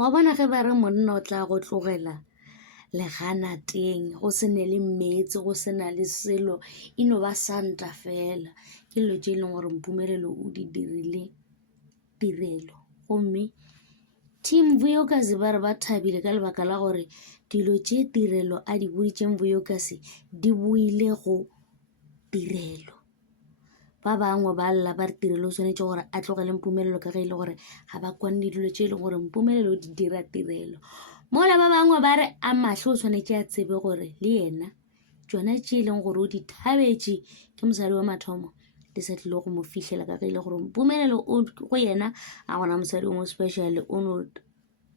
wa bona ge ba re monna o tla go tlogela legana teng go sene le metsi go sena le selo ino ba santa fela ke lo tse leng gore Mpumelelo o di dirile tirelo gomme team Vuyokazi ba re ba thabile ka lebaka la gore dilo tše tirelo a di buitšeng Vuyokazi di buile go tirelo ba bangwe ba lla ba re tirelo o tshwanetse gore a tlogele Mpumelelo ka ge e le gore ga ba kwanne dilo tše e leng gore Mpumelelo di dira tirelo mola ba bangwe ba re a matlho o tshwanetse a tsebe gore le yena tšona tše e leng gore o di thabetše ke mosadi wa mathomo di sa tlile go mo fihlela ka ge e le gore Mpumelelo go yena a gona mosadi o mo special o no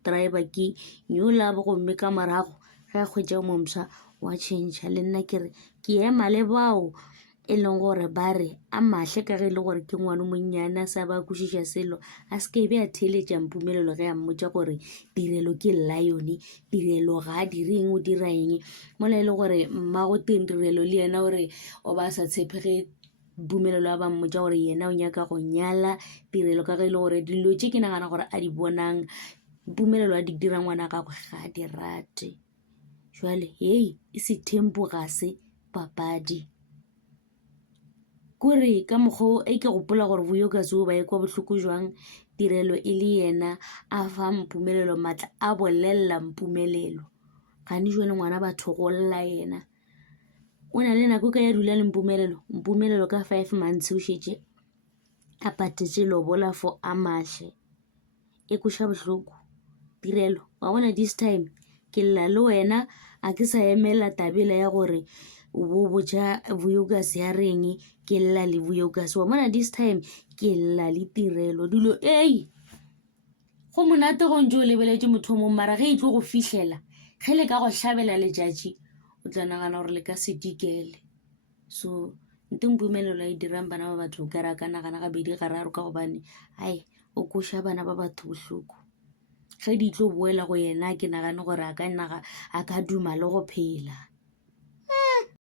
driver ke new love gomme ka morago ge a hwetša o momsa wa change le nna ke re ke ema le bao e leng gore ba re a mahle ka ge e le gore ke ngwana monnyane a sa ba kwešiša selo a se ke be a theeletša Mpumelelo ge a mmotša gore tirelo ke lion tirelo ga a direng o dira eng mola e le gore mmago teng tirelo le yena gore o ba sa tshepege Mpumelelo a ba mmotša gore yena o nyaka go nyala tirelo ka ge e le gore dilo tše ke nagana gore a di bonang Mpumelelo a di dira ngwana gagwe ga a di rate jwale hei e se tempo ga se papadi kore ka mokgwa e ke gopola gore Vuyokazi o ba e kwa bohloko jwang tirelo e le yena a fa Mpumelelo maatla a bolela Mpumelelo gane jwale ngwana batho go lla yena o na le nako ka ya dula le Mpumelelo ka 5 months o šetše a patetše lobola for a mahle e kweša bohloko tirelo wa bona this time ke lla le wena a ke sa emela tabela ya gore bo botša Vuyokazi ya reng ke lla le Vuyokazi wa bona this time ke lla le tirelo dilo ei go monate go ntse o lebeletše motho mo mara ge e tlo go fihlela ge le ka go hlabela letšatši o tla nagana gore le ka se dikele so nte Mpumelelo e dirang bana ba batho ka ra ka nagana gabedi gararo ka gobane ai o koša bana ba batho bohloko ge di tlo boela go yena ke nagane gore a ka duma le go phela